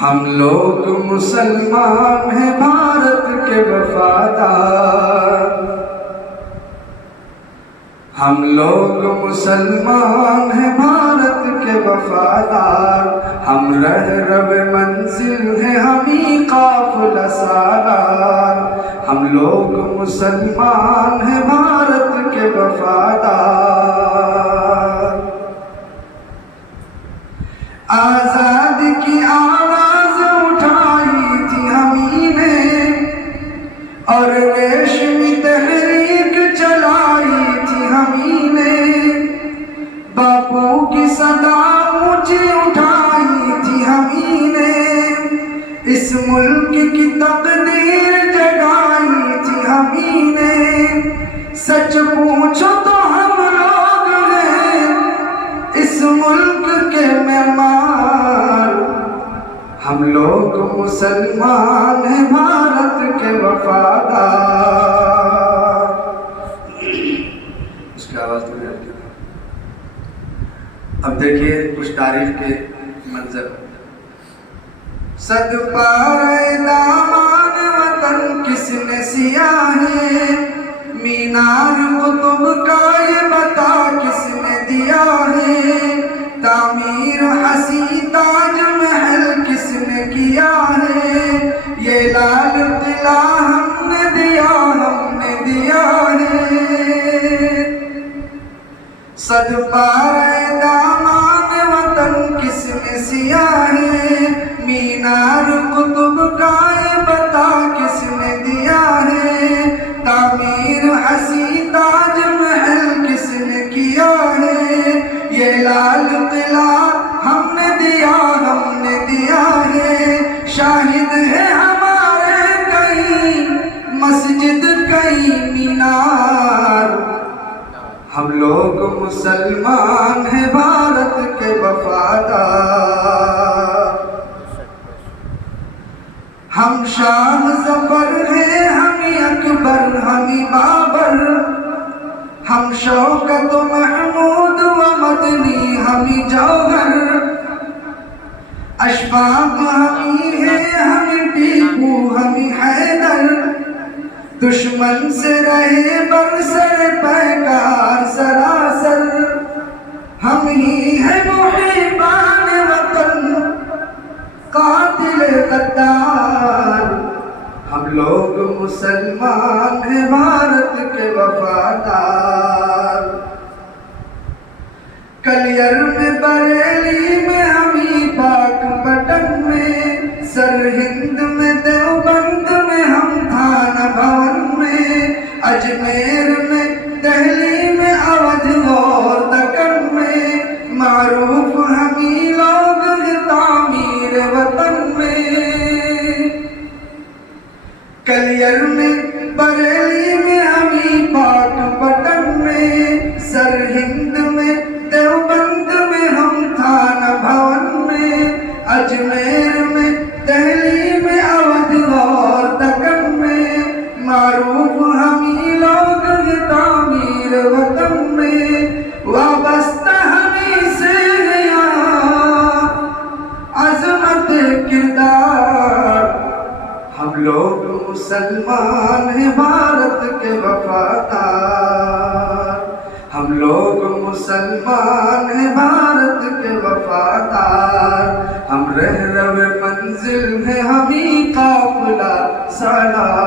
ہم لوگ مسلمان ہیں بھارت کے وفادار، ہم لوگ مسلمان ہیں بھارت کے وفادار، ہم رہرو منزل ہیں ہمیں قافلہ سالار، ہم لوگ مسلمان ہیں بھارت کے وفادار۔ آزاد کی آواز اٹھائی تھی ہمیں نے، اور ریشمی تحریک چلائی تھی ہمیں نے، باپو کی صدا اونچی اٹھائی تھی ہمیں نے، اس ملک کی تقدیر جگائی تھی ہمیں نے۔ سچ پوچھو تو ہم لوگ ہیں اس ملک کے معمار، ہم لوگ مسلمان ہیں بھارت کے وفادار۔ اس کی آواز تو نہیں آتی۔ اب دیکھیے کچھ تعریف کے منظر۔ صد پارہ دامان وطن کس نے سیا ہے، مینار قطب کا یہ بتا کس نے دیا ہے، تعمیر حسین تاج محل کس نے کیا ہے، یہ لال قلعہ ہم نے دیا ہے۔ صد پارہ دامان وطن کس نے سیا ہے، مینار قطب کا یہ بتا کس نے دیا ہے، تعمیر حسین تاج محل کس نے کیا ہے، یہ لال قلعہ ہم نے دیا ہے۔ شاہد ہے ہمارے کئی مسجد کئی مینار، ہم لوگ مسلمان ہیں بھارت کے وفادار، ہم شاہ ظفر ہیں ہمیں اکبر ہمیں بابر، ہم شوکت محمود و مدنی ہمیں جوہر، اشفاق ہمیں ہیں ہمیں ٹیپو ہمیں حیدر، دشمن سے رہے برسر پیکار سراسر، ہم ہی ہیں محبان وطن قاتل غدار، ہم لوگ مسلمان ہیں بھارت کے وفادار۔ کلیر میں بریلی میں ہمیں پاک پٹن میں، سرہند میں دیوبند میں ہم تھانہ بھون میں، اجمیر میں دہلی میں اودھ اور دکن میں، معروف ہمیں لوگ ہیں تعمیر وطن میں۔ کلیر میں بریلی میں ہمیں پاک پٹن میں، سرہند میں دیوبند میں ہم تھانہ بھون میں، اجمیر میں دہلی میں اودھ اور دکن میں، معروف ہمیں لوگ ہیں تعمیر وطن میں، وابستہ ہمیں سے ہے یہاں عظمت کردار، ہم لوگ مسلمان ہیں بھارت کے وفادار، ہم لوگ مسلمان ہیں بھارت کے وفادار، ہم رہرو منزل ہیں ہمیں قافلہ سالار۔